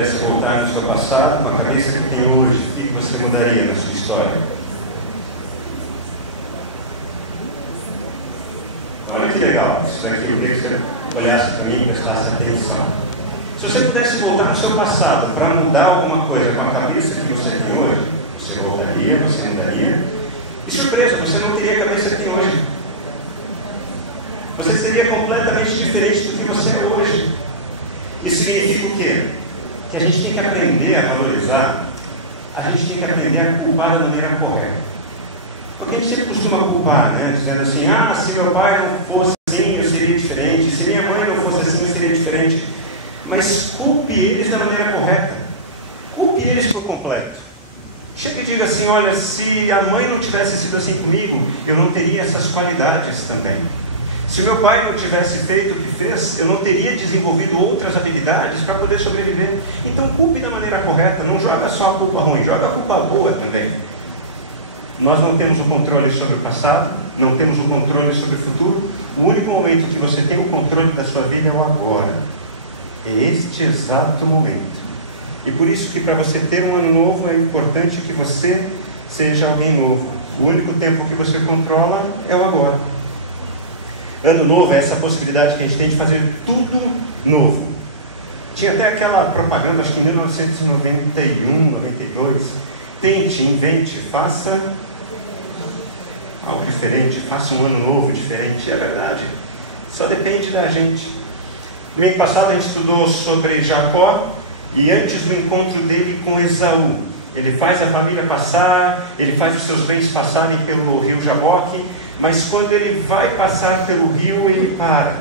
pudesse voltar no seu passado, com a cabeça que tem hoje, o que você mudaria na sua história? Olha que legal, isso aqui eu queria que você olhasse para mim e prestasse atenção. Se você pudesse voltar no seu passado para mudar alguma coisa com a cabeça que você tem hoje, você voltaria, você mudaria? E surpresa, você não teria a cabeça que tem hoje. Você seria completamente diferente do que você é hoje. Isso significa o quê? Que a gente tem que aprender a valorizar, a gente tem que aprender a culpar da maneira correta. Porque a gente sempre costuma culpar, né? Dizendo assim, se meu pai não fosse assim, eu seria diferente. Se minha mãe não fosse assim, eu seria diferente. Mas culpe eles da maneira correta. Culpe eles por completo. Chega e diga assim, olha, se a mãe não tivesse sido assim comigo, eu não teria essas qualidades também. Se meu pai não tivesse feito o que fez, eu não teria desenvolvido outras habilidades para poder sobreviver. Então culpe da maneira correta, não joga só a culpa ruim, joga a culpa boa também. Nós não temos o controle sobre o passado, não temos o controle sobre o futuro. O único momento que você tem o controle da sua vida é o agora. É este exato momento. E por isso que para você ter um ano novo é importante que você seja alguém novo. O único tempo que você controla é o agora. Ano novo é essa possibilidade que a gente tem de fazer tudo novo. Tinha até aquela propaganda, acho que em 1991, 92. Tente, invente, faça algo diferente, faça um ano novo diferente. É verdade, só depende da gente. No ano passado a gente estudou sobre Jacó e antes do encontro dele com Esaú. Ele faz a família passar, ele faz os seus bens passarem pelo rio Jaboque, mas quando ele vai passar pelo rio, ele para.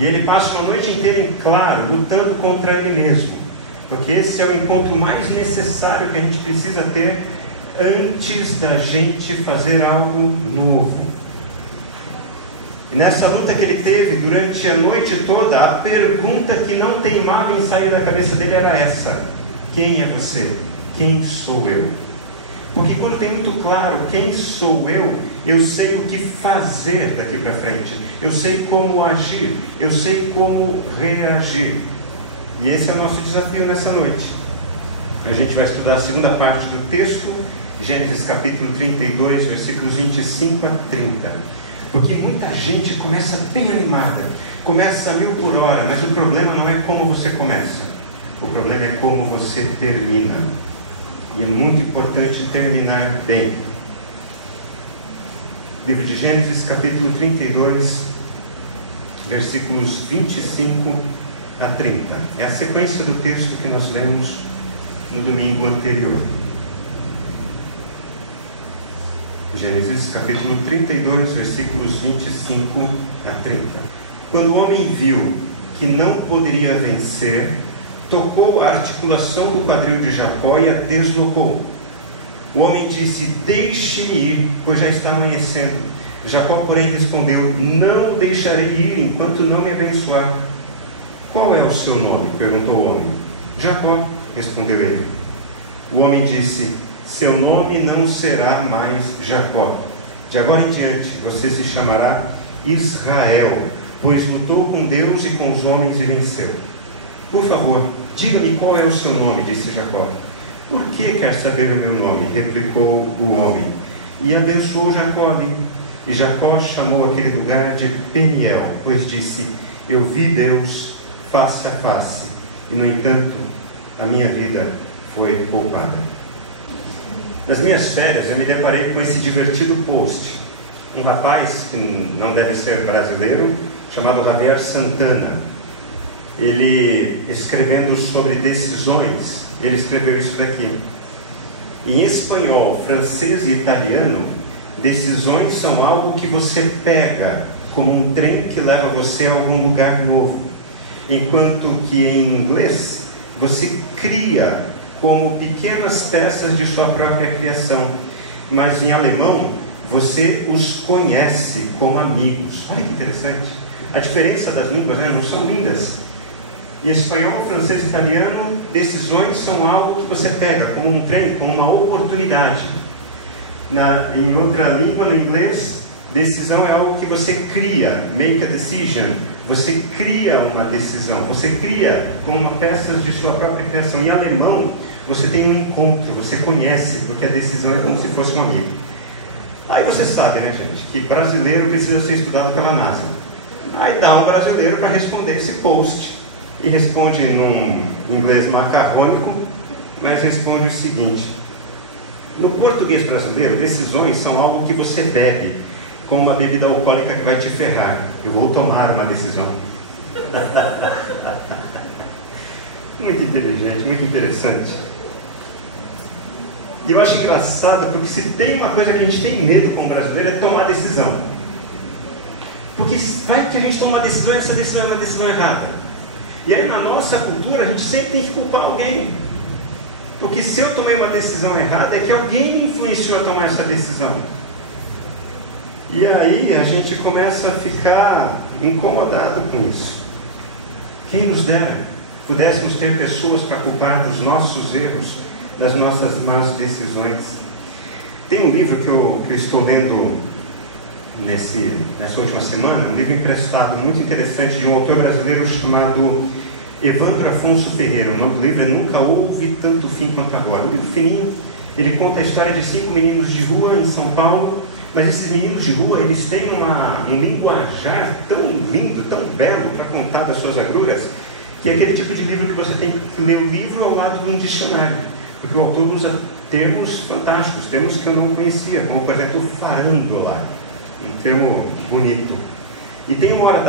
E ele passa uma noite inteira em claro, lutando contra ele mesmo. Porque esse é o encontro mais necessário que a gente precisa ter antes da gente fazer algo novo. E nessa luta que ele teve durante a noite toda, a pergunta que não teimava em sair da cabeça dele era essa: quem é você? Quem sou eu? Porque quando tem muito claro quem sou eu sei o que fazer daqui para frente. Eu sei como agir, eu sei como reagir. E esse é o nosso desafio nessa noite. A gente vai estudar a segunda parte do texto, Gênesis capítulo 32, versículos 25 a 30. Porque muita gente começa bem animada, começa a 1000 por hora, mas o problema não é como você começa, o problema é como você termina. E é muito importante terminar bem. Livro de Gênesis, capítulo 32, versículos 25 a 30. É a sequência do texto que nós lemos no domingo anterior. Gênesis, capítulo 32, versículos 25 a 30. Quando o homem viu que não poderia vencer, tocou a articulação do quadril de Jacó e a deslocou. O homem disse: deixe-me ir, pois já está amanhecendo. Jacó, porém, respondeu: não o deixarei ir enquanto não me abençoar. Qual é o seu nome? Perguntou o homem. Jacó, respondeu ele. O homem disse: seu nome não será mais Jacó. De agora em diante você se chamará Israel, pois lutou com Deus e com os homens e venceu. Por favor, diga-me qual é o seu nome, disse Jacó. Por que quer saber o meu nome? Replicou o homem. E abençoou Jacó ali. E Jacó chamou aquele lugar de Peniel, pois disse: eu vi Deus face a face, e no entanto a minha vida foi poupada. Nas minhas férias eu me deparei com esse divertido post. Um rapaz, que não deve ser brasileiro, chamado Javier Santana. Ele, escrevendo sobre decisões, ele escreveu isso daqui. Em espanhol, francês e italiano, decisões são algo que você pega, como um trem que leva você a algum lugar novo. Enquanto que em inglês, você cria como pequenas peças de sua própria criação. Mas em alemão, você os conhece como amigos. Olha que interessante. A diferença das línguas, né, não são lindas. Em espanhol, francês e italiano, decisões são algo que você pega como um trem, como uma oportunidade. Em outra língua, no inglês, decisão é algo que você cria, make a decision. Você cria uma decisão, você cria com uma peça de sua própria criação. Em alemão, você tem um encontro, você conhece, porque a decisão é como se fosse um amigo. Aí você sabe, né, gente, que brasileiro precisa ser estudado pela NASA. Aí dá um brasileiro para responder esse post. E responde num inglês macarrônico, mas responde o seguinte: no português brasileiro, decisões são algo que você bebe, com uma bebida alcoólica que vai te ferrar. Eu vou tomar uma decisão. Muito inteligente, muito interessante. E eu acho engraçado, porque se tem uma coisa que a gente tem medo como brasileiro é tomar decisão. Porque vai que a gente toma uma decisão e essa decisão é uma decisão errada. E aí na nossa cultura a gente sempre tem que culpar alguém. Porque se eu tomei uma decisão errada, é que alguém me influenciou a tomar essa decisão. E aí a gente começa a ficar incomodado com isso. Quem nos dera pudéssemos ter pessoas para culpar dos nossos erros, das nossas más decisões. Tem um livro que eu estou lendo nessa última semana, um livro emprestado muito interessante de um autor brasileiro chamado Evandro Afonso Ferreira. O nome do livro é Nunca Houve Tanto Fim Quanto Agora. O livro fininho, ele conta a história de 5 meninos de rua em São Paulo, mas esses meninos de rua, eles têm um linguajar tão lindo, tão belo para contar das suas agruras, que é aquele tipo de livro que você tem que ler o livro ao lado de um dicionário, porque o autor usa termos fantásticos, termos que eu não conhecia, como por exemplo farândola, um termo bonito. E tem uma hora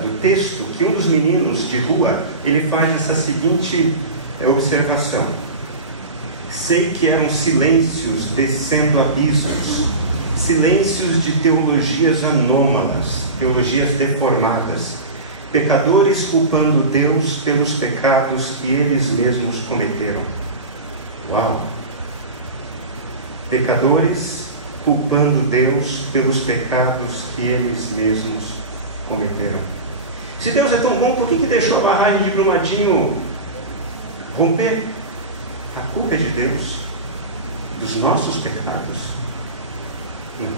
do texto que um dos meninos de rua, ele faz essa seguinte observação: sei que eram silêncios descendo abismos, silêncios de teologias anômalas, teologias deformadas, pecadores culpando Deus pelos pecados que eles mesmos cometeram. Uau! Pecadores culpando Deus pelos pecados que eles mesmos cometeram. Se Deus é tão bom, por que deixou a barragem de Brumadinho romper? A culpa é de Deus, dos nossos pecados. Não.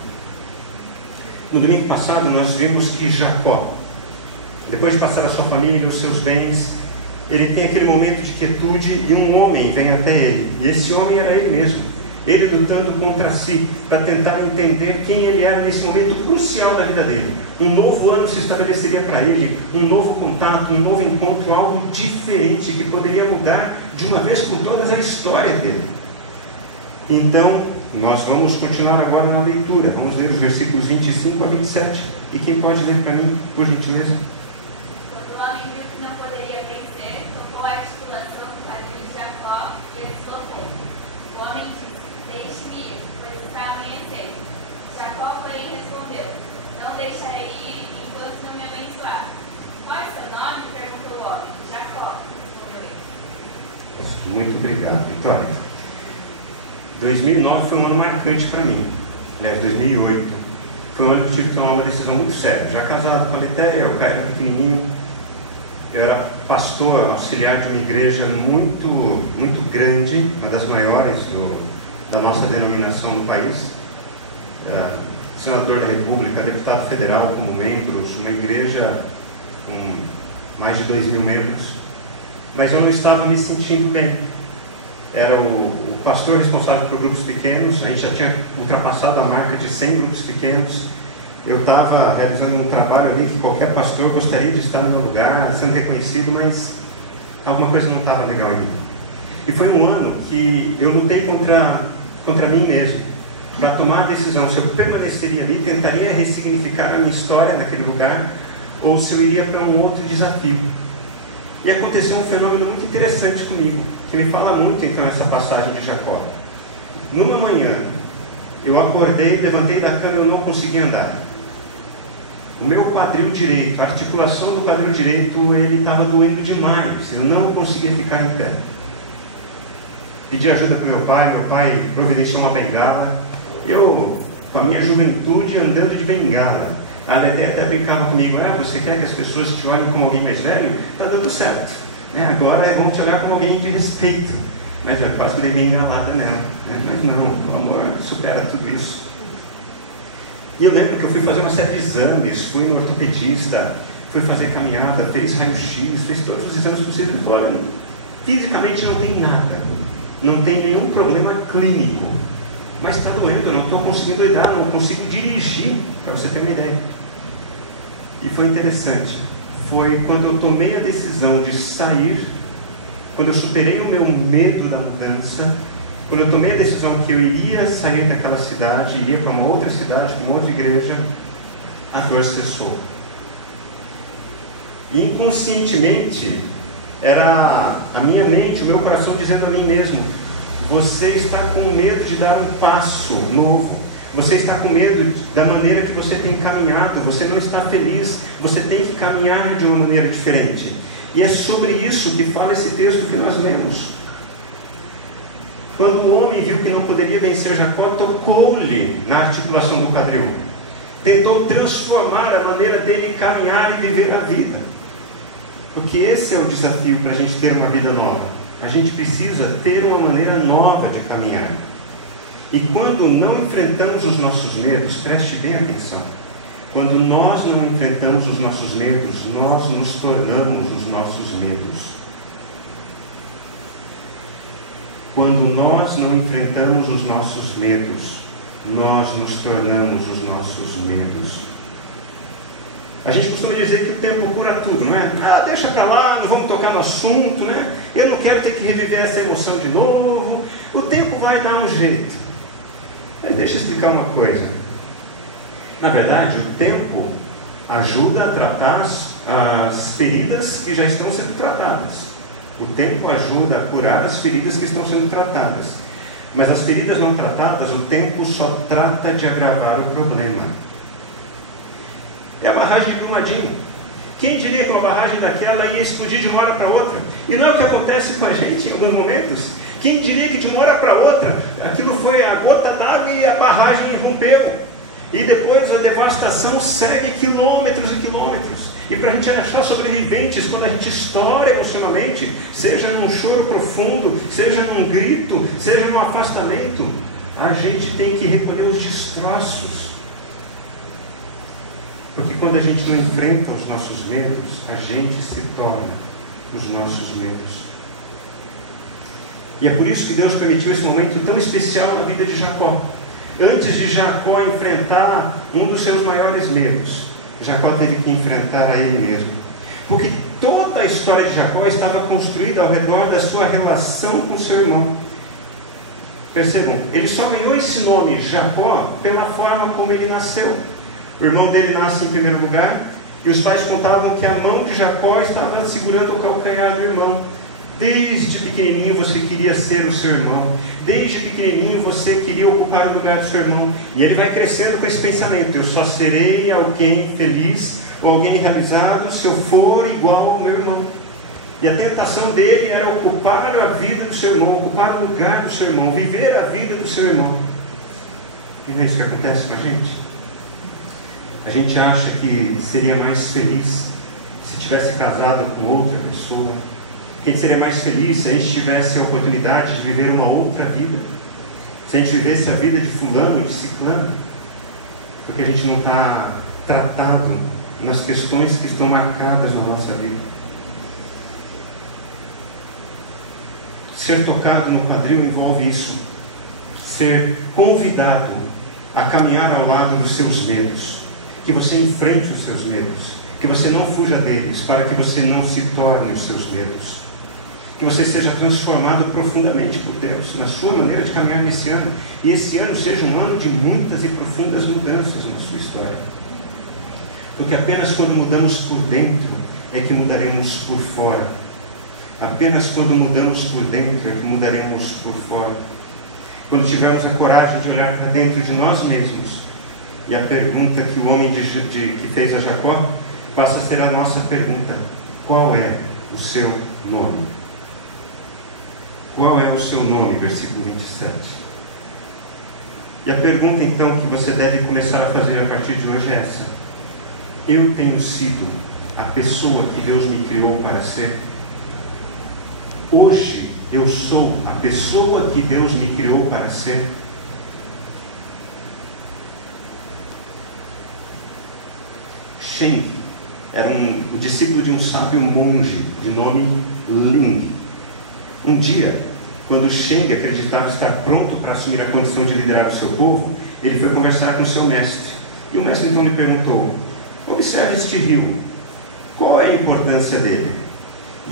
No domingo passado nós vimos que Jacó, depois de passar a sua família, os seus bens, ele tem aquele momento de quietude e um homem vem até ele. E esse homem era ele mesmo. Ele lutando contra si, para tentar entender quem ele era nesse momento crucial da vida dele. Um novo ano se estabeleceria para ele, um novo contato, um novo encontro, algo diferente que poderia mudar de uma vez por todas a história dele. Então, nós vamos continuar agora na leitura. Vamos ler os versículos 25 a 27. E quem pode ler para mim, por gentileza? Quando o homem viu que não poderia vencer, tocou a articulação do quadril de Jacó e a deslocou. O homem disse: deixe-me ir, pois está amanhecendo. Jacó, porém, respondeu: não deixarei ir enquanto não me abençoar. Qual é o seu nome? Perguntou o homem. Jacó, respondeu ele. Muito obrigado, Vitória. 2009 foi um ano marcante para mim. Aliás, 2008. Foi um ano que eu tive que tomar uma decisão muito séria. Já casado com a Letéria, o Caio era pequenininho. Eu era pastor auxiliar de uma igreja muito, muito grande, uma das maiores da nossa denominação no país. Senador da República, deputado federal como membros, uma igreja com mais de 2.000 membros. Mas eu não estava me sentindo bem. Era o pastor responsável por grupos pequenos, a gente já tinha ultrapassado a marca de 100 grupos pequenos. Eu estava realizando um trabalho ali que qualquer pastor gostaria de estar no meu lugar, sendo reconhecido, mas alguma coisa não estava legal em mim. E foi um ano que eu lutei contra mim mesmo, para tomar a decisão se eu permaneceria ali, tentaria ressignificar a minha história naquele lugar, ou se eu iria para um outro desafio. E aconteceu um fenômeno muito interessante comigo, que me fala muito então essa passagem de Jacó. Numa manhã, eu acordei, levantei da cama e eu não conseguia andar. O meu quadril direito, a articulação do quadril direito, ele estava doendo demais. Eu não conseguia ficar em pé. Pedi ajuda para meu pai providenciou uma bengala. Eu, com a minha juventude, andando de bengala. A Letéia até brincava comigo: você quer que as pessoas te olhem como alguém mais velho? Está dando certo. Agora vão te olhar como alguém de respeito. Mas eu quase que dei bengalada nela. Mas não, o amor supera tudo isso. E eu lembro que eu fui fazer uma série de exames, fui no ortopedista, foi fazer caminhada, fez raio-x, fez todos os exames possíveis. Ele falou: olha, fisicamente não tem nada, não tem nenhum problema clínico, mas está doendo, eu não estou conseguindo andar, não consigo dirigir, para você ter uma ideia. E foi interessante, foi quando eu tomei a decisão de sair, quando eu superei o meu medo da mudança, quando eu tomei a decisão que eu iria sair daquela cidade, iria para uma outra cidade, para uma outra igreja, a dor cessou. E inconscientemente, era a minha mente, o meu coração dizendo a mim mesmo: você está com medo de dar um passo novo, você está com medo da maneira que você tem caminhado, você não está feliz, você tem que caminhar de uma maneira diferente. E é sobre isso que fala esse texto que nós lemos. Quando o homem viu que não poderia vencer Jacó, tocou-lhe na articulação do quadril, tentou transformar a maneira dele caminhar e viver a vida. Porque esse é o desafio para a gente ter uma vida nova. A gente precisa ter uma maneira nova de caminhar. E quando não enfrentamos os nossos medos, preste bem atenção, quando nós não enfrentamos os nossos medos, nós nos tornamos os nossos medos. Quando nós não enfrentamos os nossos medos, nós nos tornamos os nossos medos. A gente costuma dizer que o tempo cura tudo, não é? Ah, deixa para lá, não vamos tocar no assunto, né? Eu não quero ter que reviver essa emoção de novo. O tempo vai dar um jeito. Mas deixa eu explicar uma coisa. Na verdade, o tempo ajuda a tratar as feridas que já estão sendo tratadas. O tempo ajuda a curar as feridas que estão sendo tratadas. Mas as feridas não tratadas, o tempo só trata de agravar o problema. É a barragem de Brumadinho. Quem diria que uma barragem daquela ia explodir de uma hora para outra? E não é o que acontece com a gente em alguns momentos. Quem diria que de uma hora para outra, aquilo foi a gota d'água e a barragem rompeu. E depois a devastação segue quilômetros e quilômetros. E para a gente achar sobreviventes, quando a gente estoura emocionalmente, seja num choro profundo, seja num grito, seja num afastamento, a gente tem que recolher os destroços. Porque quando a gente não enfrenta os nossos medos, a gente se torna os nossos medos. E é por isso que Deus permitiu esse momento tão especial na vida de Jacó. Antes de Jacó enfrentar um dos seus maiores medos, Jacó teve que enfrentar a ele mesmo. Porque toda a história de Jacó estava construída ao redor da sua relação com seu irmão. Percebam, ele só ganhou esse nome, Jacó, pela forma como ele nasceu. O irmão dele nasce em primeiro lugar, e os pais contavam que a mão de Jacó estava segurando o calcanhar do irmão. Desde pequenininho você queria ser o seu irmão. Desde pequenininho você queria ocupar o lugar do seu irmão. E ele vai crescendo com esse pensamento: eu só serei alguém feliz ou alguém realizado se eu for igual ao meu irmão. E a tentação dele era ocupar a vida do seu irmão, ocupar o lugar do seu irmão, viver a vida do seu irmão. E não é isso que acontece com a gente? A gente acha que seria mais feliz se tivesse casado com outra pessoa. Que seria mais feliz se a gente tivesse a oportunidade de viver uma outra vida. Se a gente vivesse a vida de fulano e de ciclano. Porque a gente não está tratado nas questões que estão marcadas na nossa vida. Ser tocado no quadril envolve isso. Ser convidado a caminhar ao lado dos seus medos. Que você enfrente os seus medos. Que você não fuja deles, para que você não se torne os seus medos. Que você seja transformado profundamente por Deus, na sua maneira de caminhar nesse ano. E esse ano seja um ano de muitas e profundas mudanças na sua história. Porque apenas quando mudamos por dentro, é que mudaremos por fora. Apenas quando mudamos por dentro, é que mudaremos por fora. Quando tivermos a coragem de olhar para dentro de nós mesmos. E a pergunta que o homem que fez a Jacó passa a ser a nossa pergunta: qual é o seu nome? Qual é o seu nome? Versículo 27. E a pergunta então que você deve começar a fazer a partir de hoje é essa: eu tenho sido a pessoa que Deus me criou para ser? Hoje eu sou a pessoa que Deus me criou para ser? Shame era o discípulo de um sábio monge, de nome Ling. Um dia, quando Sheng acreditava estar pronto para assumir a condição de liderar o seu povo, ele foi conversar com seu mestre. E o mestre então lhe perguntou: observe este rio, qual é a importância dele?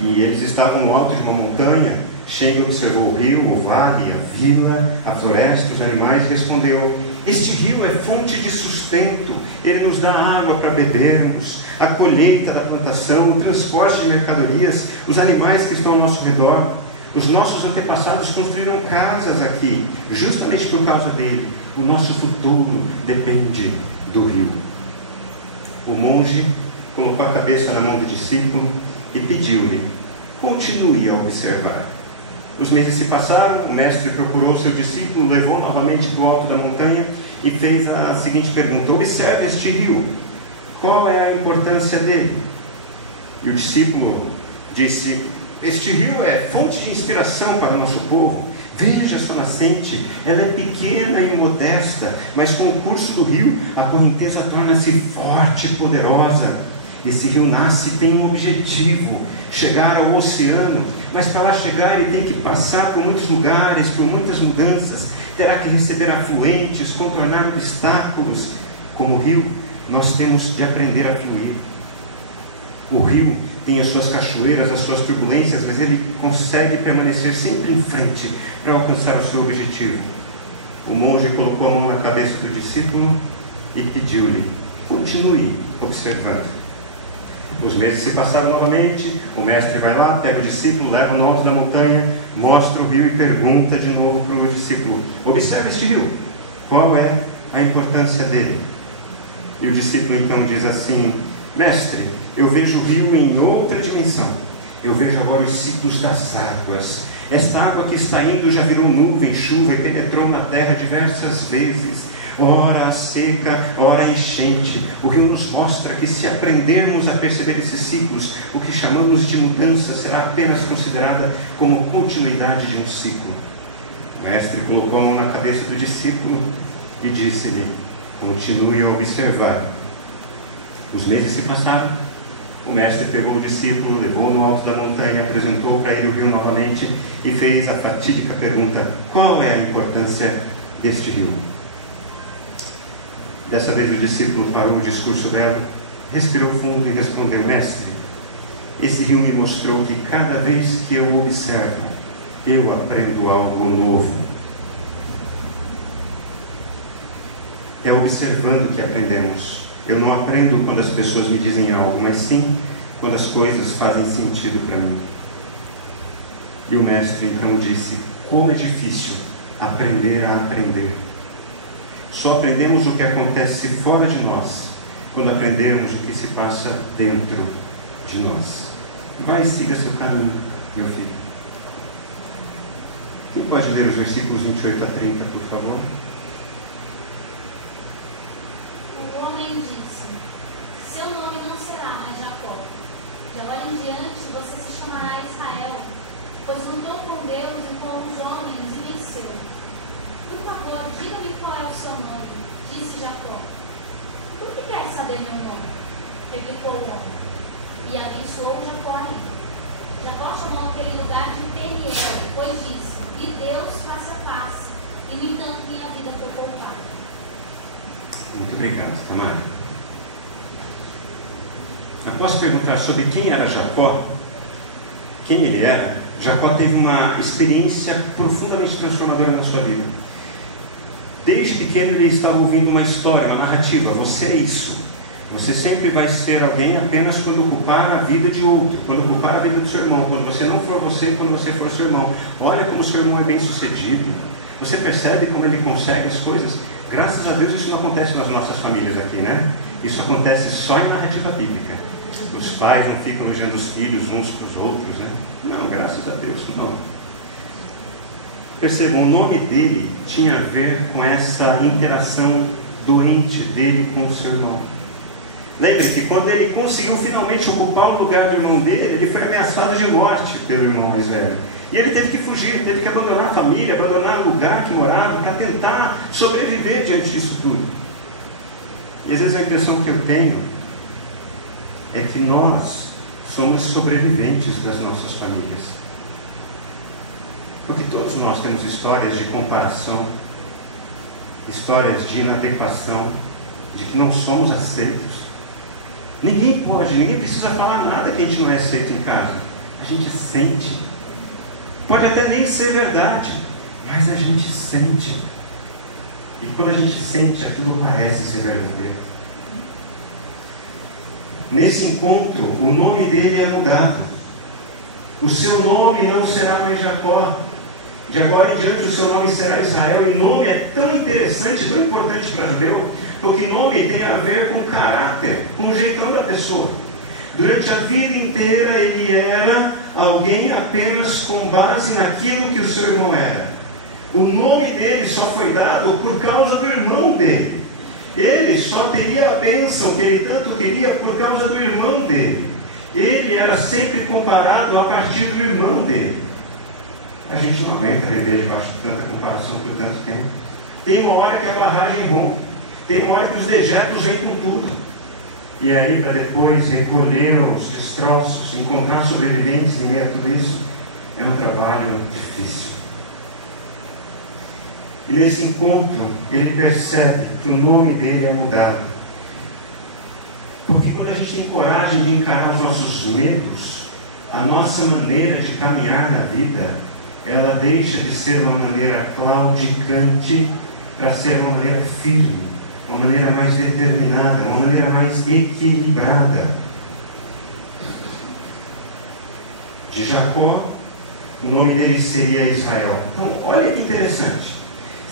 E eles estavam no alto de uma montanha. Sheng observou o rio, o vale, a vila, a floresta, os animais e respondeu: este rio é fonte de sustento, ele nos dá água para bebermos, a colheita da plantação, o transporte de mercadorias, os animais que estão ao nosso redor. Os nossos antepassados construíram casas aqui, justamente por causa dele. O nosso futuro depende do rio. O monge colocou a cabeça na mão do discípulo e pediu-lhe: continue a observar. Os meses se passaram, o mestre procurou seu discípulo, levou novamente do alto da montanha e fez a seguinte pergunta: observe este rio, qual é a importância dele? E o discípulo disse: este rio é fonte de inspiração para o nosso povo. Veja sua nascente, ela é pequena e modesta, mas com o curso do rio, a correnteza torna-se forte e poderosa. Esse rio nasce e tem um objetivo: chegar ao oceano. Mas para lá chegar ele tem que passar por muitos lugares, por muitas mudanças. Terá que receber afluentes, contornar obstáculos. Como o rio, nós temos de aprender a fluir. O rio tem as suas cachoeiras, as suas turbulências, mas ele consegue permanecer sempre em frente para alcançar o seu objetivo. O monge colocou a mão na cabeça do discípulo e pediu-lhe: continue observando. Os meses se passaram novamente. O mestre vai lá, pega o discípulo, leva no alto da montanha, mostra o rio e pergunta de novo para o discípulo: observe este rio, qual é a importância dele? E o discípulo então diz assim: mestre, eu vejo o rio em outra dimensão. Eu vejo agora os ciclos das águas. Esta água que está indo já virou nuvem, chuva e penetrou na terra diversas vezes. Ora a seca, ora a enchente. O rio nos mostra que se aprendermos a perceber esses ciclos, o que chamamos de mudança será apenas considerada como continuidade de um ciclo. O mestre colocou a mão na cabeça do discípulo e disse-lhe: continue a observar. Os meses se passaram. O mestre pegou o discípulo, levou no alto da montanha, apresentou para ele o rio novamente e fez a fatídica pergunta: qual é a importância deste rio? Dessa vez o discípulo parou o discurso belo, respirou fundo e respondeu: mestre, esse rio me mostrou que cada vez que eu observo, eu aprendo algo novo. É observando que aprendemos. Eu não aprendo quando as pessoas me dizem algo, mas sim quando as coisas fazem sentido para mim. E o mestre então disse: como é difícil aprender a aprender. Só aprendemos o que acontece fora de nós quando aprendemos o que se passa dentro de nós. Vai e siga seu caminho, meu filho. Quem pode ler os versículos 28 a 30, por favor? O homem disse: seu nome não será mais Jacó. De agora em diante você se chamará Israel, pois lutou com Deus e com os homens e venceu. Por favor, diga-me qual é o seu nome, disse Jacó. Por que quer saber meu nome? Replicou o homem. E abençoou Jacó ainda. Jacó chamou aquele lugar de Peniel, pois disse: vi Deus face a face, e no entanto minha vida foi poupada. Muito obrigado, Tamara. Após perguntar sobre quem era Jacó, quem ele era, Jacó teve uma experiência profundamente transformadora na sua vida. Desde pequeno ele estava ouvindo uma história, uma narrativa: você é isso. Você sempre vai ser alguém apenas quando ocupar a vida de outro, quando ocupar a vida do seu irmão, quando você não for você, quando você for seu irmão. Olha como seu irmão é bem sucedido. Você percebe como ele consegue as coisas? Graças a Deus isso não acontece nas nossas famílias aqui, né? Isso acontece só em narrativa bíblica. Os pais não ficam elogiando os filhos uns para os outros, né? Não, graças a Deus, não. Percebam, o nome dele tinha a ver com essa interação doente dele com o seu irmão. Lembre que quando ele conseguiu finalmente ocupar o lugar do irmão dele, ele foi ameaçado de morte pelo irmão mais velho. E ele teve que fugir, teve que abandonar a família, abandonar o lugar que morava, para tentar sobreviver diante disso tudo. E às vezes a impressão que eu tenho é que nós somos sobreviventes das nossas famílias. Porque todos nós temos histórias de comparação, histórias de inadequação, de que não somos aceitos. Ninguém precisa falar nada que a gente não é aceito em casa. A gente sente. Pode até nem ser verdade, mas a gente sente. E quando a gente sente, aquilo parece ser verdadeiro. Nesse encontro, o nome dele é mudado. O seu nome não será mais Jacó. De agora em diante o seu nome será Israel. E nome é tão interessante, tão importante para judeu, porque nome tem a ver com caráter, com o jeitão da pessoa. Durante a vida inteira ele era alguém apenas com base naquilo que o seu irmão era. O nome dele só foi dado por causa do irmão dele. Ele só teria a bênção que ele tanto queria por causa do irmão dele. Ele era sempre comparado a partir do irmão dele. A gente não aguenta viver debaixo de tanta comparação por tanto tempo. Tem uma hora que a barragem rompe. Tem uma hora que os dejetos vêm com tudo. E aí, para depois recolher os destroços, encontrar sobreviventes em meio a tudo isso, é um trabalho difícil. E nesse encontro, ele percebe que o nome dele é mudado. Porque quando a gente tem coragem de encarar os nossos medos, a nossa maneira de caminhar na vida, ela deixa de ser uma maneira claudicante para ser uma maneira firme, uma maneira mais determinada, uma maneira mais equilibrada. De Jacó, o nome dele seria Israel. Então, olha que interessante.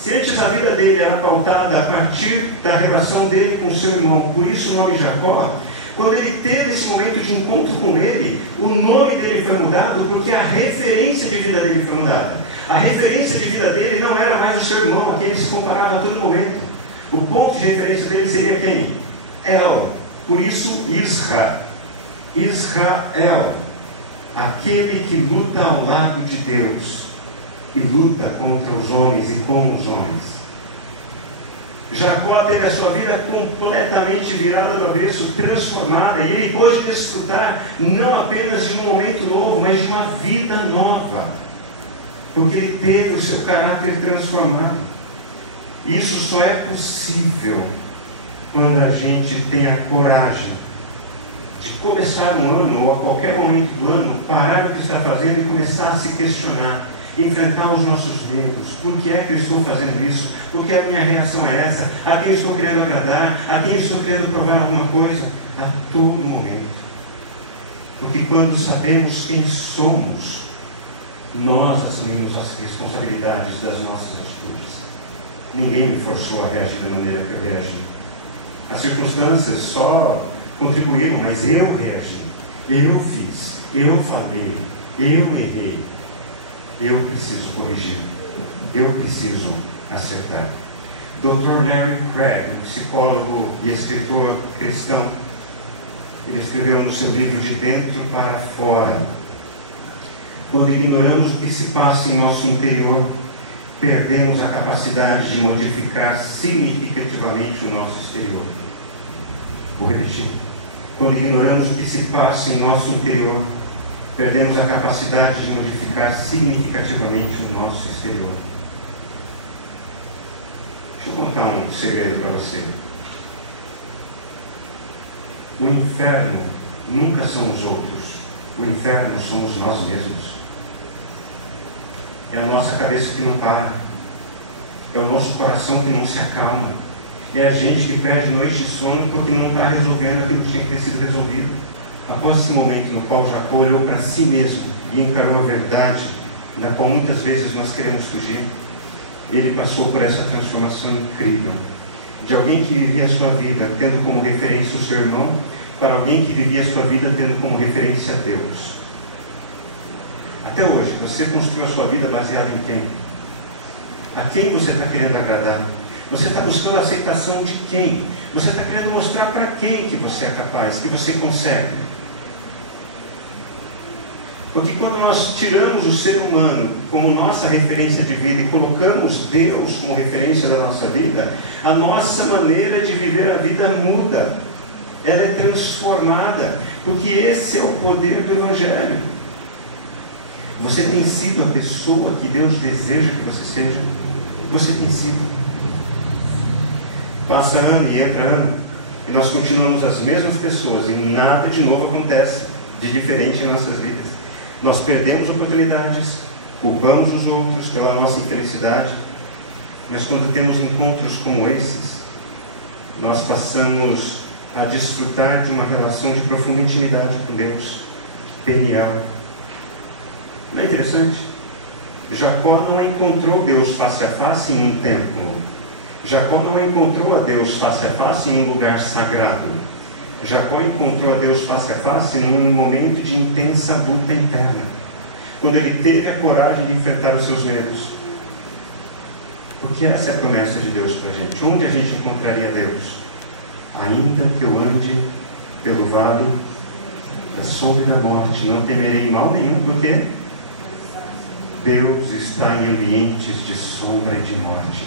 Se antes a vida dele era pautada a partir da relação dele com seu irmão, por isso o nome Jacó, quando ele teve esse momento de encontro com ele, o nome dele foi mudado porque a referência de vida dele foi mudada. A referência de vida dele não era mais o seu irmão, a quem ele se comparava a todo momento. O ponto de referência dele seria quem? El. Por isso, Israel. Aquele que luta ao lado de Deus e luta contra os homens e com os homens. Jacó teve a sua vida completamente virada do avesso, transformada, e ele pôde desfrutar não apenas de um momento novo, mas de uma vida nova, porque ele teve o seu caráter transformado. Isso só é possível quando a gente tem a coragem de começar um ano, ou a qualquer momento do ano, parar o que está fazendo e começar a se questionar, enfrentar os nossos medos. Por que é que eu estou fazendo isso? Por que a minha reação é essa? A quem estou querendo agradar? A quem estou querendo provar alguma coisa? A todo momento. Porque quando sabemos quem somos, nós assumimos as responsabilidades das nossas atitudes. Ninguém me forçou a reagir da maneira que eu reagi. As circunstâncias só contribuíram, mas eu reagi. Eu fiz. Eu falei. Eu errei. Eu preciso corrigir. Eu preciso acertar. Dr. Larry Craig, um psicólogo e escritor cristão, ele escreveu no seu livro De Dentro para Fora: quando ignoramos o que se passa em nosso interior, perdemos a capacidade de modificar significativamente o nosso exterior. Vou repetir. Quando ignoramos o que se passa em nosso interior, perdemos a capacidade de modificar significativamente o nosso exterior. Deixa eu contar um segredo para você. O inferno nunca são os outros. O inferno somos nós mesmos. É a nossa cabeça que não para. É o nosso coração que não se acalma. É a gente que perde noite de sono porque não está resolvendo aquilo que tinha que ter sido resolvido. Após esse momento no qual Jacó olhou para si mesmo e encarou a verdade, na qual muitas vezes nós queremos fugir, ele passou por essa transformação incrível. De alguém que vivia a sua vida tendo como referência o seu irmão, para alguém que vivia a sua vida tendo como referência a Deus. Até hoje, você construiu a sua vida baseada em quem? A quem você está querendo agradar? Você está buscando a aceitação de quem? Você está querendo mostrar para quem que você é capaz, que você consegue? Porque quando nós tiramos o ser humano como nossa referência de vida e colocamos Deus como referência da nossa vida, a nossa maneira de viver a vida muda. ela é transformada, porque esse é o poder do Evangelho. Você tem sido a pessoa que Deus deseja que você seja? Você tem sido. Passa ano e entra ano, e nós continuamos as mesmas pessoas, e nada de novo acontece de diferente em nossas vidas. Nós perdemos oportunidades, culpamos os outros pela nossa infelicidade, mas quando temos encontros como esses, nós passamos a desfrutar de uma relação de profunda intimidade com Deus, Peniel. Não é interessante? Jacó não encontrou Deus face a face em um templo. Jacó não encontrou a Deus face a face em um lugar sagrado. Jacó encontrou a Deus face a face num momento de intensa luta interna, quando ele teve a coragem de enfrentar os seus medos. Porque essa é a promessa de Deus para a gente. Onde a gente encontraria Deus? Ainda que eu ande pelo vale da sombra e da morte, não temerei mal nenhum, porque Deus está em ambientes de sombra e de morte.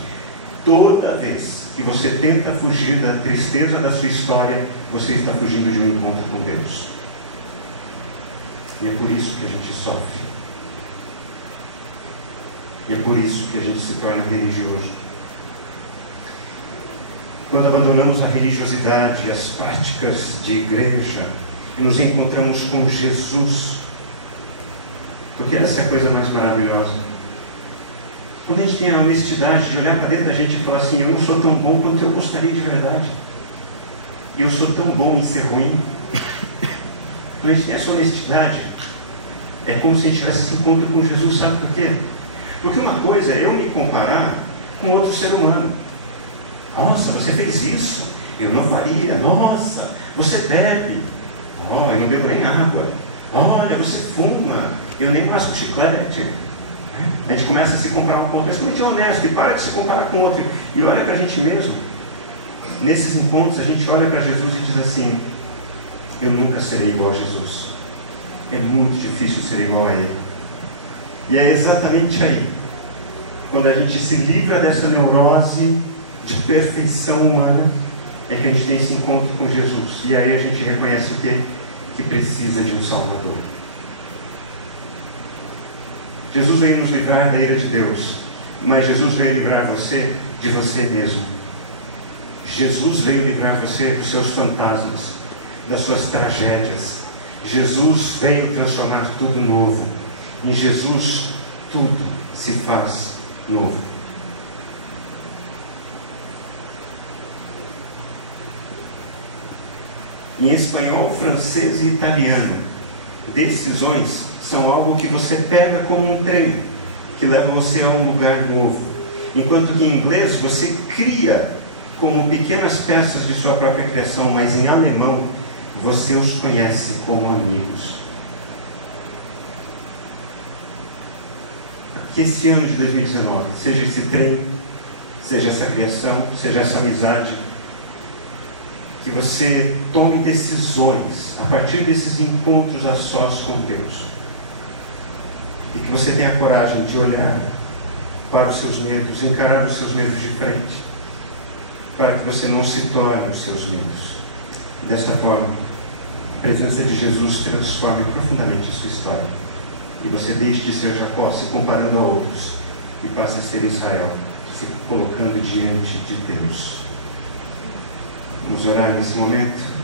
Toda vez que você tenta fugir da tristeza da sua história, você está fugindo de um encontro com Deus. E é por isso que a gente sofre. E é por isso que a gente se torna religioso. Quando abandonamos a religiosidade e as práticas de igreja e nos encontramos com Jesus, porque essa é a coisa mais maravilhosa. Quando a gente tem a honestidade de olhar para dentro da gente e falar assim: eu não sou tão bom quanto eu gostaria de verdade, e eu sou tão bom em ser ruim. Quando a gente tem essa honestidade, é como se a gente tivesse esse encontro com Jesus. Sabe por quê? Porque uma coisa é eu me comparar com outro ser humano. Nossa, você fez isso, eu não faria. Nossa, você bebe, eu não bebo nem água. Olha, você fuma, eu nem masco chiclete. A gente começa a se comparar um com o outro, mas é honesto, e para de se comparar com o outro, e olha para a gente mesmo. Nesses encontros a gente olha para Jesus e diz assim: eu nunca serei igual a Jesus. É muito difícil ser igual a Ele. E é exatamente aí, quando a gente se livra dessa neurose de perfeição humana, é que a gente tem esse encontro com Jesus. E aí a gente reconhece o quê? Que precisa de um Salvador. Jesus veio nos livrar da ira de Deus, mas Jesus veio livrar você de você mesmo. Jesus veio livrar você dos seus fantasmas, das suas tragédias. Jesus veio transformar tudo novo. Em Jesus, tudo se faz novo. Em espanhol, francês e italiano, decisões são algo que você pega como um trem, que leva você a um lugar novo. Enquanto que em inglês você cria como pequenas peças de sua própria criação, mas em alemão você os conhece como amigos. Que esse ano de 2019 seja esse trem, seja essa criação, seja essa amizade, que você tome decisões a partir desses encontros a sós com Deus, e que você tenha coragem de olhar para os seus medos, encarar os seus medos de frente, para que você não se torne os seus medos. Dessa forma, a presença de Jesus transforme profundamente a sua história, e você deixe de ser Jacó se comparando a outros, e passe a ser Israel, se colocando diante de Deus. Vamos orar nesse momento.